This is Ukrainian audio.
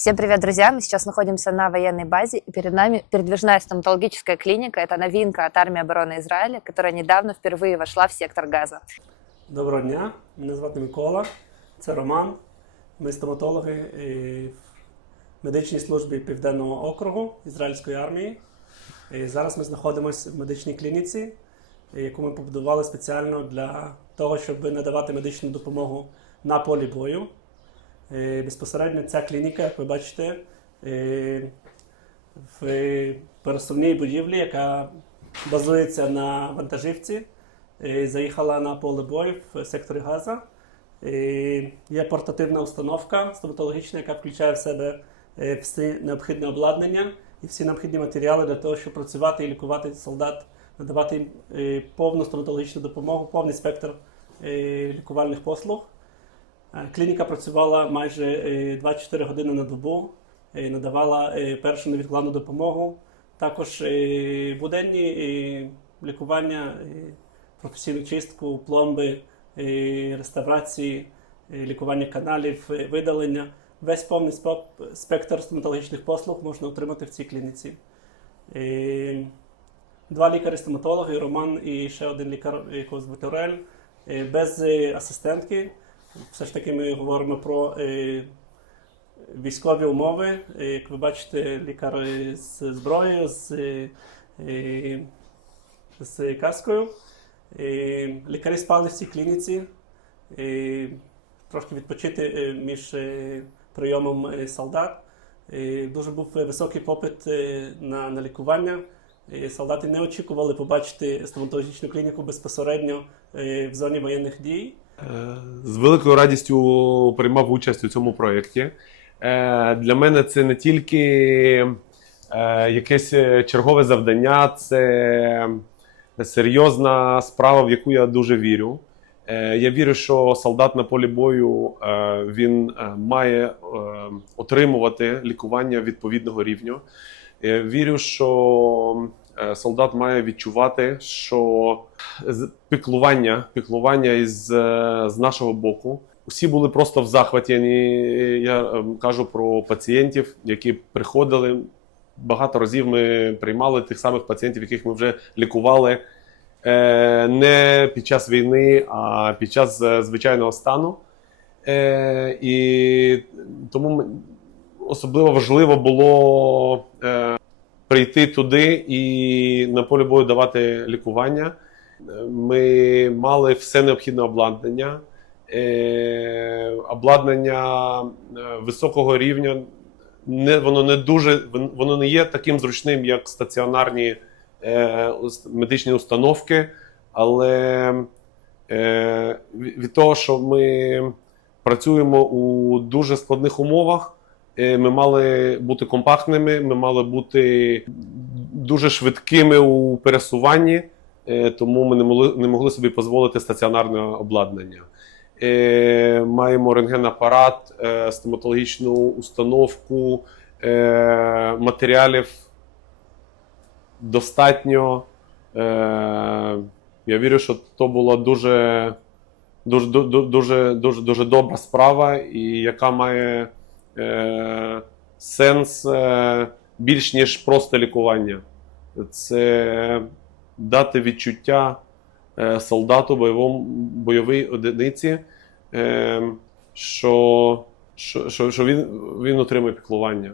Всем привет, друзья! Мы сейчас находимся на военной базе, и перед нами передвижная стоматологическая клиника. Это новинка от армии обороны Израиля, которая недавно впервые вошла в сектор газа. Доброго дня, мене звати Микола, це Роман. Ми стоматологи е, в медичній службі Південного округу Ізраїльської армії. І зараз ми знаходимося в медичній клініці, е, яку ми побудували спеціально для того, щоб надавати медичну допомогу на полі бою. Е, Безпосередньо ця клініка, як ви бачите, е, в пересувній будівлі, яка базується на вантажівці. Е, Заїхала на поле бою в секторі Газа. Є портативна установка стоматологічна, яка включає в себе все необхідне обладнання і всі необхідні матеріали для того, щоб працювати і лікувати солдат, надавати їм повну стоматологічну допомогу, повний спектр лікувальних послуг. Е, Клініка працювала майже е, 24 години на добу, е, надавала е, першу невідкладну допомогу. Також е, буденні е, лікування, е, професійну чистку, пломби, е, реставрації, е, лікування каналів, е, видалення. Весь повний спектр стоматологічних послуг можна отримати в цій клініці. Е, Два лікарі-стоматологи, Роман і ще один лікар, якого звуть Орель, е, без е, асистентки. Все ж таки ми говоримо про е, військові умови. Е, Як ви бачите, лікар з зброєю, з, е, е, з каскою. Е, Лікарі спали в цій клініці. Е, Трошки відпочити е, між прийомом солдат. Е, Дуже був високий попит на, на лікування. Солдати не очікували побачити стоматологічну клініку безпосередньо в зоні воєнних дій. З великою радістю приймав участь у цьому проєкті. Е, Для мене це не тільки е, якесь чергове завдання, це серйозна справа, в яку я дуже вірю. Е, Я вірю, що солдат на полі бою він має отримувати лікування відповідного рівню. Я вірю, що солдат має відчувати, що піклування, піклування із е, з нашого боку. Усі були просто в захваті. Я е, кажу про пацієнтів, які приходили. Багато разів ми приймали тих самих пацієнтів, яких ми вже лікували е, не під час війни, а під час е, звичайного стану. Е, І тому особливо важливо було е, прийти туди і на полі бою давати лікування. Ми мали все необхідне обладнання, е, обладнання е, високого рівня. Не, воно не дуже воно не є таким зручним, як стаціонарні е, медичні установки, але е, від того, що ми працюємо у дуже складних умовах, ми мали бути компактними, ми мали бути дуже швидкими у пересуванні, е, тому ми не могли, не могли собі дозволити стаціонарне обладнання. Е, Маємо рентгенапарат, е, стоматологічну установку, е, матеріалів достатньо. Е, Я вірю, що то була дуже, дуже, дуже, дуже, дуже добра справа, і яка має е, сенс е, більш ніж просто лікування. Це дати відчуття е, солдату бойовому, бойовій одиниці, е, що, що, що, він, він отримує піклування.